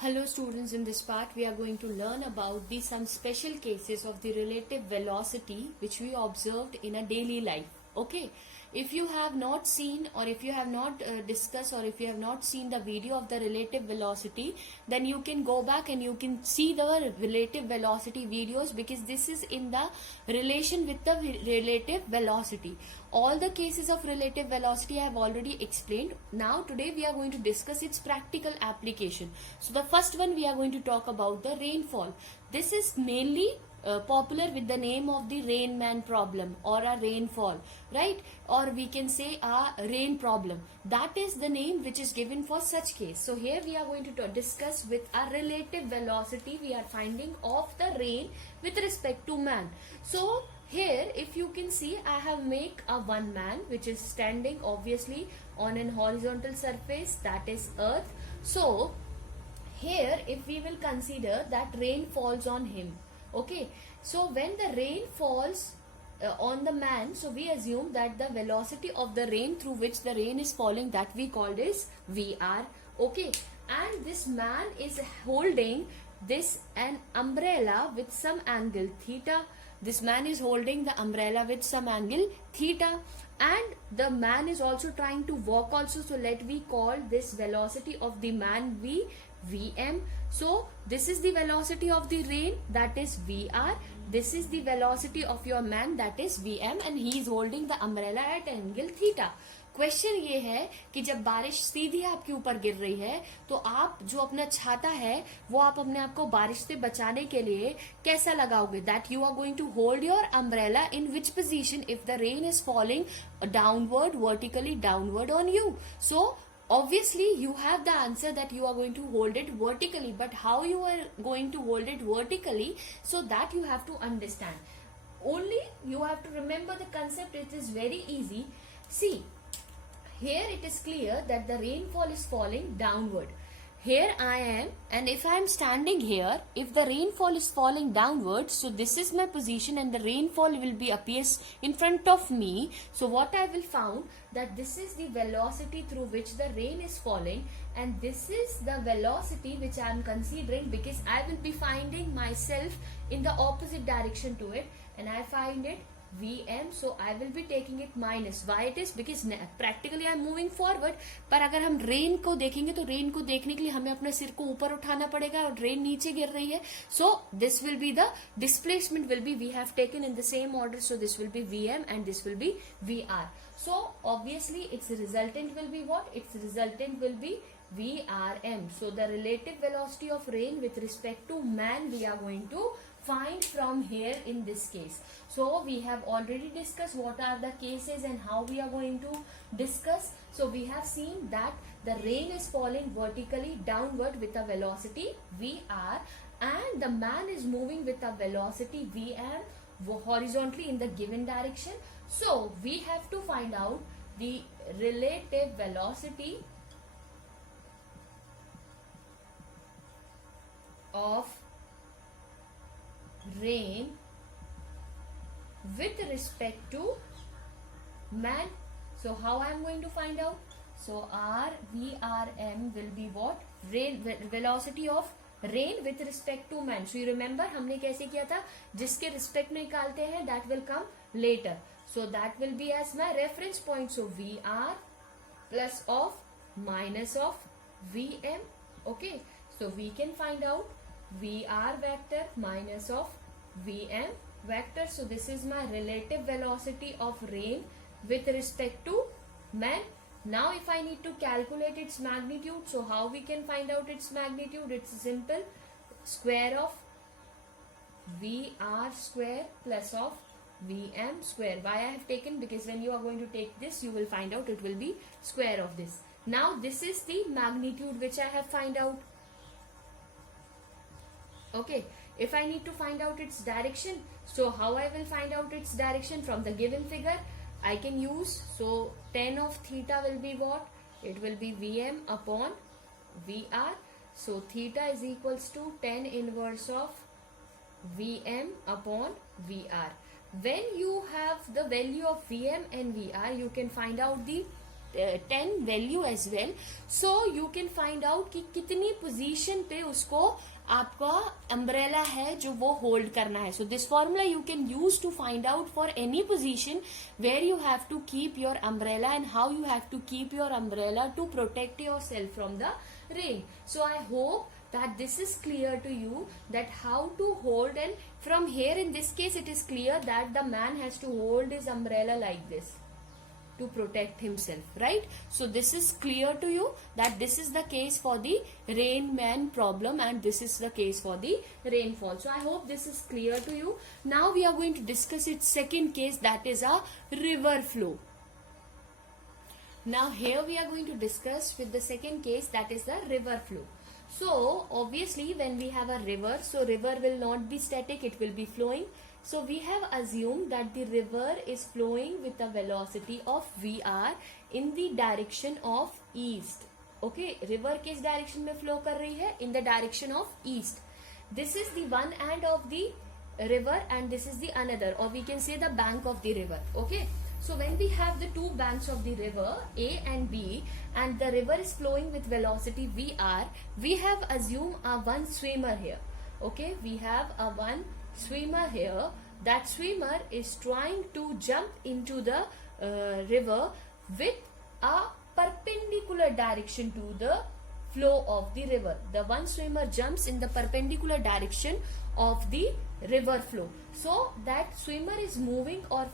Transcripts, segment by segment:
Hello students, in this part we are going to learn about some special cases of the relative velocity which we observed in a daily life. Okay, if you have not seen or if you have not discussed or if you have not seen the video of the relative velocity, then you can go back and you can see the relative velocity videos, because this is in the relation with the relative velocity. All the cases of relative velocity I have already explained. Now today we are going to discuss its practical application. So the first one, we are going to talk about the rainfall. This is mainly popular with the name of the Rain Man problem or a rainfall, right? Or we can say a rain problem. That is the name which is given for such case. So here we are going to discuss with a relative velocity we are finding of the rain with respect to man. So here if you can see, I have make a one man which is standing obviously on an horizontal surface, that is earth. So here if we will consider that rain falls on him, okay, so when the rain falls on the man, so we assume that the velocity of the rain through which the rain is falling, that we called is VR, okay, and this man is holding this an umbrella with some angle theta. This man is holding the umbrella with some angle theta, and the man is also trying to walk also, so let we call this velocity of the man Vm. So this is the velocity of the rain, that is Vr. This is the velocity of your man, that is Vm, and he is holding the umbrella at angle theta. Question ये है कि जब बारिश सीधी आपके ऊपर गिर रही है तो आप जो अपना छाता है वो आप अपने आप को बारिश से बचाने के लिए कैसा लगाओगे. That you are going to hold your umbrella in which position if the rain is falling downward, vertically downward on you. So obviously you have the answer that you are going to hold it vertically, but how you are going to hold it vertically, so that you have to understand. Only you have to remember the concept. It is very easy. See, here it is clear that the rainfall is falling downward. Here I am, and if I am standing here, if the rainfall is falling downwards, so this is my position and the rainfall will be appears in front of me. So what I will found that this is the velocity through which the rain is falling, and this is the velocity which I am considering, because I will be finding myself in the opposite direction to it, and I find it Vm, so I will be taking it minus. Why it is? Because practically I am moving forward. पर अगर हम rain को देखेंगे तो rain को देखने के लिए हमें अपने सिर को ऊपर उठाना पड़ेगा और रेन नीचे गिर रही है. So this will be the displacement will be, we have taken in the same order, so this will be Vm and this will be Vr. So obviously its resultant will be what? Its resultant will be Vrm. So the relative velocity of rain with respect to man we are going to find from here in this case. So we have already discussed what are the cases and how we are going to discuss. So we have seen that the rain is falling vertically downward with a velocity Vr, and the man is moving with a velocity Vm horizontally in the given direction. So we have to find out the relative velocity of rain with respect to man. So how I am going to find out? So Vrm will be what? Rain velocity of rain with respect to man. So you remember हमने कैसे किया था? जिसके respect में निकालते हैं, that will come later. So that will be as my reference point. So Vr plus of minus of Vm. Okay. So we can find out Vr vector minus of Vm vector. So this is my relative velocity of rain with respect to man. Now if I need to calculate its magnitude, so how we can find out its magnitude? It's simple. Square of Vr square plus of Vm square. Why I have taken? Because when you are going to take this, you will find out it will be square of this. Now this is the magnitude which I have find out. Okay, if I need to find out its direction, so how I will find out its direction from the given figure? I can use, so tan of theta will be what? It will be Vm upon Vr. So theta is equals to tan inverse of Vm upon Vr. When you have the value of Vm and Vr, you can find out the 10 value as well, so you can find out कि कितनी position पे उसको आपका umbrella है जो वो hold करना है. So this formula you can use to find out for any position where you have to keep your umbrella and how you have to keep your umbrella to protect yourself from the rain. So I hope that this is clear to you, that how to hold, and from here in this case it is clear that the man has to hold his umbrella like this to protect himself, right? So this is clear to you that this is the case for the rain man problem and this is the case for the rainfall. So I hope this is clear to you. Now we are going to discuss its second case, that is a river flow. Now here we are going to discuss with the second case, that is the river flow. So obviously when we have a river, so river will not be static, it will be flowing. So we have assumed that the river is flowing with a velocity of Vr in the direction of east. Okay, river किस direction में flow कर रही है? In the direction of east. This is the one end of the river and this is the another, or we can say the bank of the river. Okay. So when we have the two banks of the river A and B and the river is flowing with velocity Vr, we have assumed a one swimmer here. Okay, we have a one swimmer here. That swimmer is trying to jump into the river with a perpendicular direction to the flow of the river. The one swimmer jumps in the perpendicular direction of the river flow. So that swimmer is moving or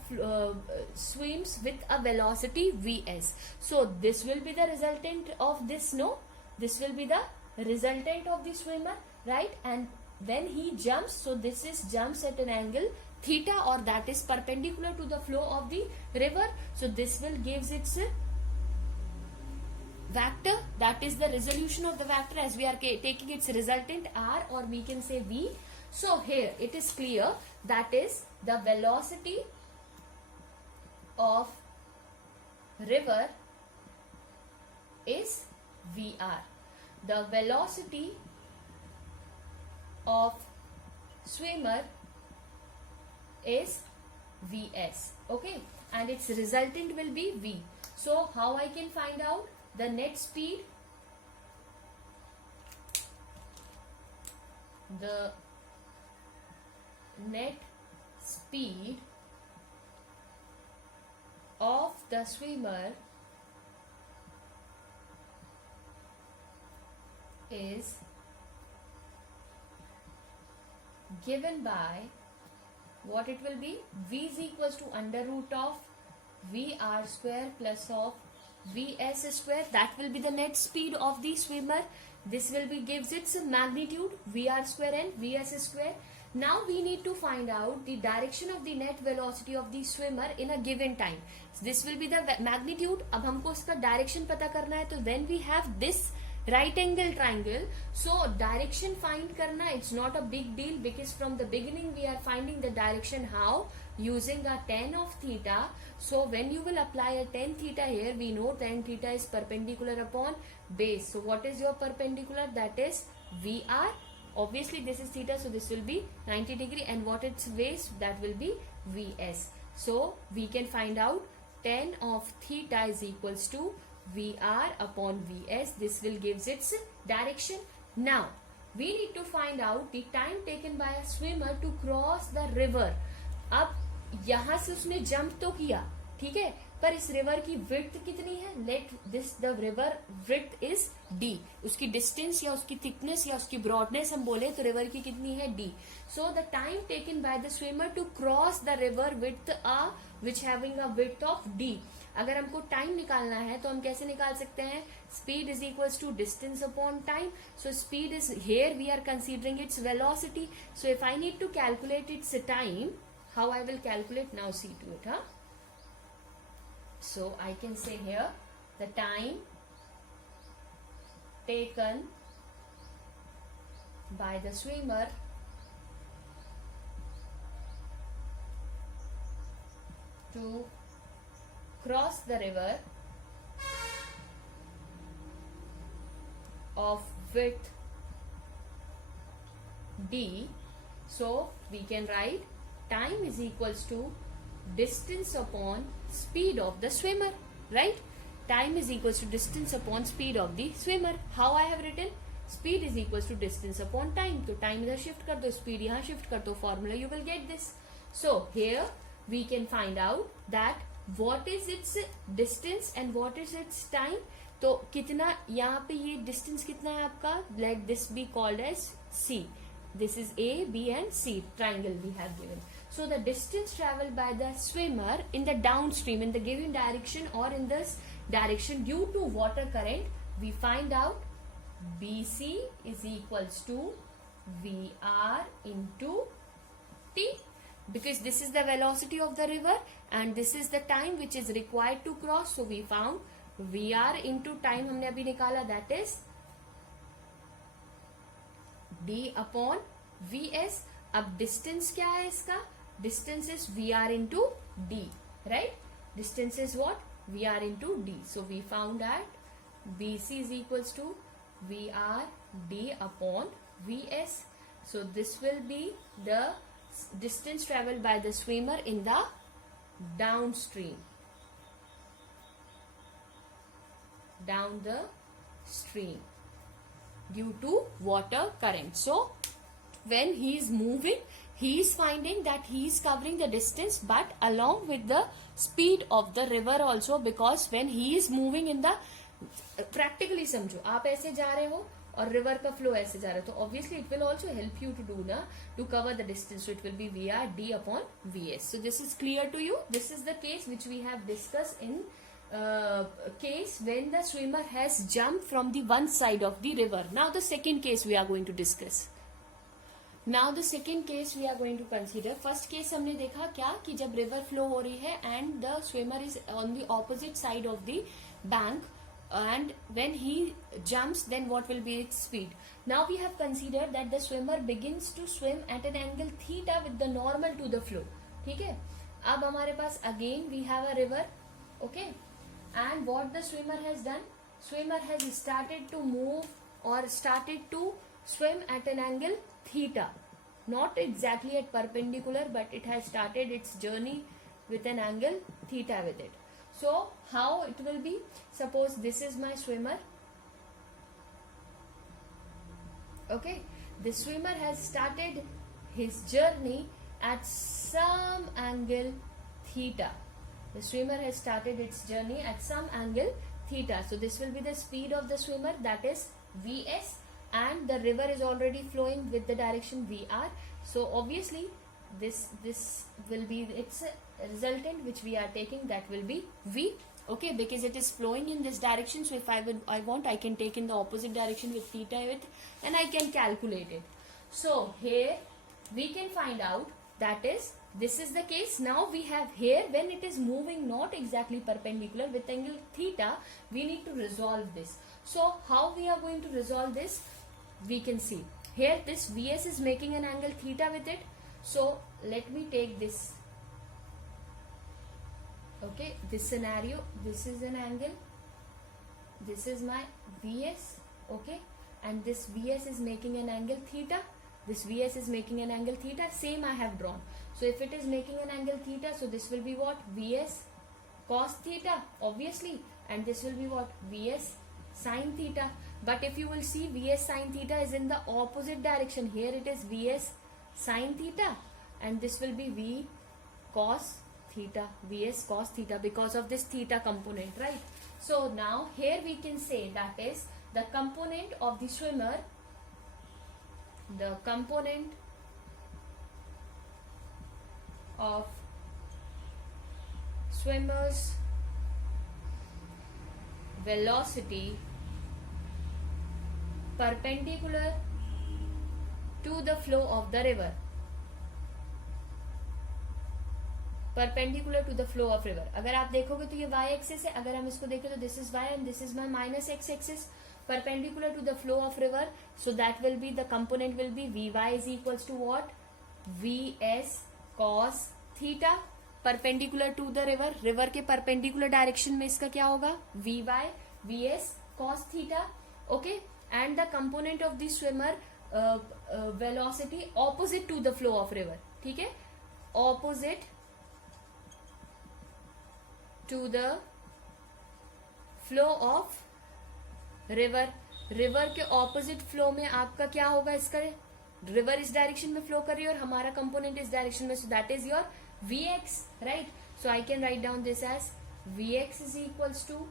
swims with a velocity Vs. So this will be the resultant of this, no? This will be the resultant of the swimmer, right? And when he jumps, so this is jumps at an angle theta, or that is perpendicular to the flow of the river. So this will gives its vector, that is the resolution of the vector as we are taking its resultant r, or we can say v. So here it is clear, that is the velocity of river is Vr. The velocity of swimmer is Vs. Okay, and its resultant will be V. So how I can find out the net speed? The net speed of the swimmer is given by what it will be? V is equals to under root of Vr square plus of Vs square. That will be the net speed of the swimmer. This will be gives its magnitude Vr square and Vs square. Now we need to find out the direction of the net velocity of the swimmer in a given time. So this will be the magnitude. अब हमको इसका direction पता करना है, तो when we have this right angle triangle, so direction find karna, it's not a big deal, because from the beginning we are finding the direction how? Using a tan of theta. So when you will apply a tan theta here, we know tan theta is perpendicular upon base. So what is your perpendicular? That is Vr. Obviously this is theta, so this will be 90 degree, and what its base? That will be Vs. So we can find out tan of theta is equals to Vr upon Vs. This will gives its direction. Now we need to find out the time taken by a swimmer to cross the river. अब यहाँ से उसने jump तो किया, ठीक है, पर इस रिवर की विड्थ कितनी है? Let this the river width is d. उसकी डिस्टेंस या उसकी थिकनेस या उसकी ब्रॉडनेस हम बोले तो रिवर की कितनी है? d. So the time taken by the swimmer to cross the river with a which having a width of d. अगर हमको टाइम निकालना है तो हम कैसे निकाल सकते हैं? Speed is equals to distance upon time. So speed is here we are considering its velocity. So if I need to calculate its time, how I will calculate? Now see to it, huh? So I can say here the time taken by the swimmer to cross the river of width d. So we can write time is equals to distance upon speed of the swimmer, right? time is equals to distance upon speed of the swimmer. How I have written? Speed is equals to distance upon time. तो time इधर shift कर दो, speed यहाँ shift कर दो, formula you will get this. So here we can find out that what is its distance and what is its time. तो कितना यहाँ पे ये distance कितना है आपका? Let this be called as C. This is A, B and C triangle we have given. So the distance traveled by the swimmer in the downstream in the given direction or in this direction due to water current, we find out BC is equals to VR into T, because this is the velocity of the river and this is the time which is required to cross. So we found VR into time हमने अभी निकाला, that is D upon VS. अब distance क्या है इसका? Distance is VR into D, right? Distance is what? VR into D. So we found that BC is equals to VR D upon VS. So this will be the distance traveled by the swimmer in the downstream. Down the stream due to water current. So when he is moving, he is finding that he is covering the distance but along with the speed of the river also, because when he is moving in the practically समझो आप ऐसे जा रहे हो और river का flow ऐसे जा रहा है, तो obviously it will also help you to do na to cover the distance. So it will be VR D upon VS. So this is clear to you. This is the case which we have discussed in case when the swimmer has jumped from the one side of the river. Now the second case we are going to discuss. Now the second case we are going to consider. First case हमने देखा क्या कि जब river flow हो रही है and the swimmer is on the opposite side of the bank, and when he jumps then what will be its speed. Now we have considered that the swimmer begins to swim at an angle theta with the normal to the flow. ठीक है, अब हमारे पास again we have a river, okay, and what the swimmer has done, swimmer has started to move or started to swim at an angle theta, not exactly at perpendicular, but it has started its journey with an angle theta with it. So how it will be, suppose this is my swimmer, okay, the swimmer has started his journey at some angle theta. The swimmer has started its journey at some angle theta. So this will be the speed of the swimmer, that is Vs, and the river is already flowing with the direction VR. So obviously this will be its resultant which we are taking, that will be V, okay, because it is flowing in this direction. So if I want, I can take in the opposite direction with theta with, and I can calculate it. So here we can find out, that is, this is the case. Now we have here, when it is moving not exactly perpendicular with angle theta, we need to resolve this. So how we are going to resolve this, we can see here this Vs is making an angle theta with it. So let me take this, okay, this scenario, this is an angle, this is my Vs, okay, and this Vs is making an angle theta, this Vs is making an angle theta, same I have drawn. So if it is making an angle theta, so this will be what, Vs cos theta obviously, and this will be what, Vs sin theta. But if you will see, Vs sin theta is in the opposite direction. Here it is Vs sin theta and this will be V cos theta, Vs cos theta, because of this theta component, right? So now here we can say, that is the component of the swimmer, the component of swimmer's velocity perpendicular to the flow of the river, perpendicular to the flow of river. अगर आप देखोगे तो ये y axis है, अगर हम इसको देखें तो this is y and this is my minus x axis, perpendicular to the flow of river. So that will be, the component will be Vy is equals to what, Vs cos theta, perpendicular to the river, river के perpendicular direction में इसका क्या होगा, Vy Vs cos theta, okay, and the component of the swimmer velocity opposite to the flow of river, ठीक है, opposite to the flow of river, river के opposite flow में आपका क्या होगा, इसका रिवर इस डायरेक्शन में फ्लो कर रही है और हमारा कंपोनेंट इस डायरेक्शन में, so that is your Vx, right. So I can write down this as Vx is equals to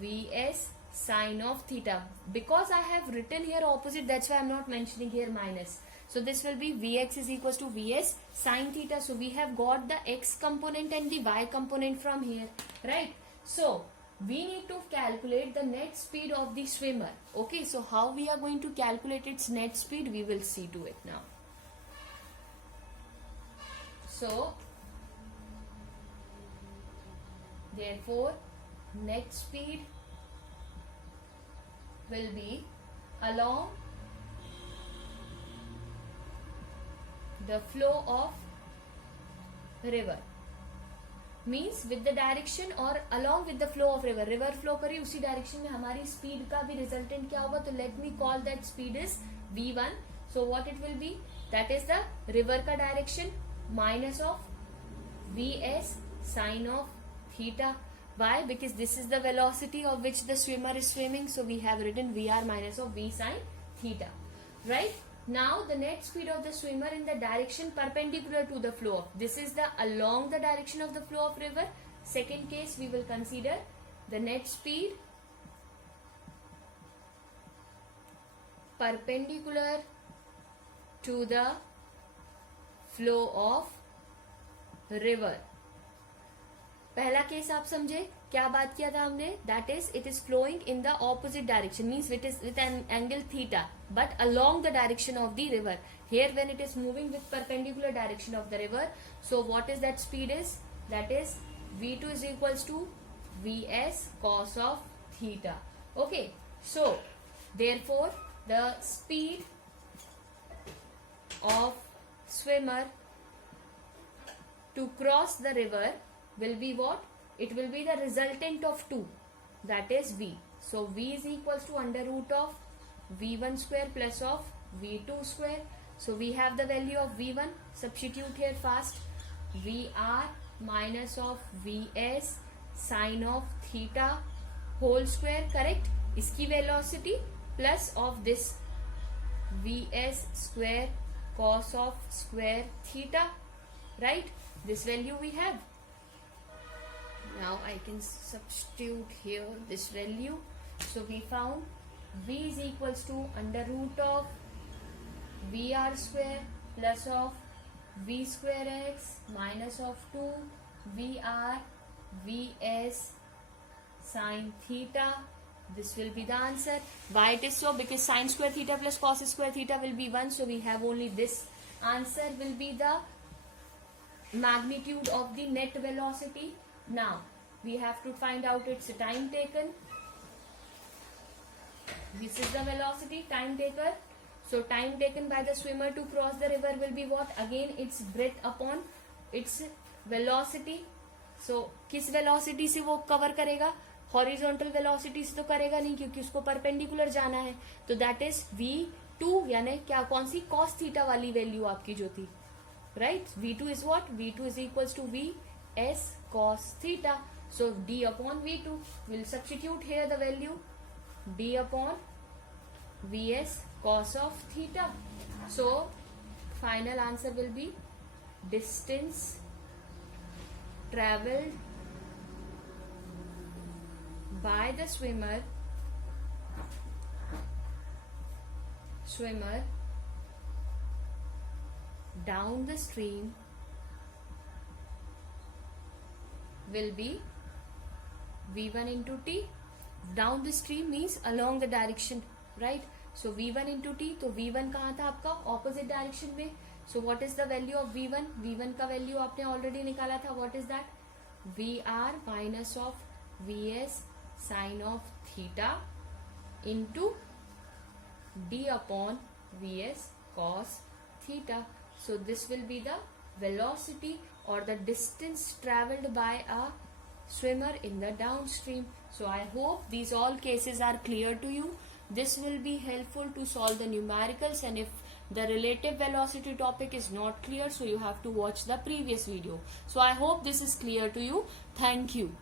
Vs sine of theta. Because I have written here opposite, that's why I'm not mentioning here minus. So this will be Vx is equals to Vs sine theta. So we have got the x component and the y component from here, right? So we need to calculate the net speed of the swimmer. Okay, so how we are going to calculate its net speed, we will see to it now. So therefore net speed will be along the flow of river, means with the direction or along with the flow of river. river flow करी उसी direction में हमारी speed का भी resultant क्या होगा, तो let me call that speed is v1. so what it will be, that is the river का direction minus of vs sine of theta. Why? Because this is the velocity of which the swimmer is swimming, so we have written Vr minus of V sine theta, right? Now the net speed of the swimmer in the direction perpendicular to the flow. This is the along the direction of the flow of river. Second case we will consider the net speed perpendicular to the flow of river. पहला case आप समझे, क्या बात किया था हमने, that is it is flowing in the opposite direction, means it is with an angle theta but along the direction of the river. Here when it is moving with perpendicular direction of the river, so what is that speed is, that is v2 is equals to vs cos of theta. Okay, so therefore the speed of swimmer to cross the river will be what? It will be the resultant of 2, that is v. So v is equals to under root of v1 square plus of v2 square. So we have the value of v1, substitute here fast, vr minus of vs sine of theta whole square, correct? इसकी velocity plus of this vs square cos of square theta, right? This value we have. Now I can substitute here this value. So we found v is equals to under root of vr square plus of v square x minus of 2 vr vs sine theta. This will be the answer. Why it is so? Because sine square theta plus cos square theta will be 1. So we have only this answer will be the magnitude of the net velocity. Now we have to find out its time taken. This is the velocity, time taken. So time taken by the swimmer to cross the river will be what? Again its breadth upon its velocity. So किस velocity से वो cover करेगा? Horizontal velocity से तो करेगा नहीं, क्योंकि उसको perpendicular जाना है. तो that is v2, यानी क्या, कौन सी cos theta वाली value आपकी जो थी, right? v2 is what? v2 is equals to vs cos theta. So d upon v2, we'll substitute here the value d upon vs cos of theta. So final answer will be distance traveled by the swimmer down the stream will be v1 into t. Down the stream means along the direction, right? So v1 into t, तो v1 कहाँ था आपका, opposite direction में. So what is the value of v1? v1 का value आपने already निकाला था. What is that? vr minus of vs sine of theta into d upon vs cos theta. So this will be the velocity or the distance traveled by a swimmer in the downstream. So I hope these all cases are clear to you. This will be helpful to solve the numericals, and if the relative velocity topic is not clear, so you have to watch the previous video. So I hope this is clear to you. Thank you.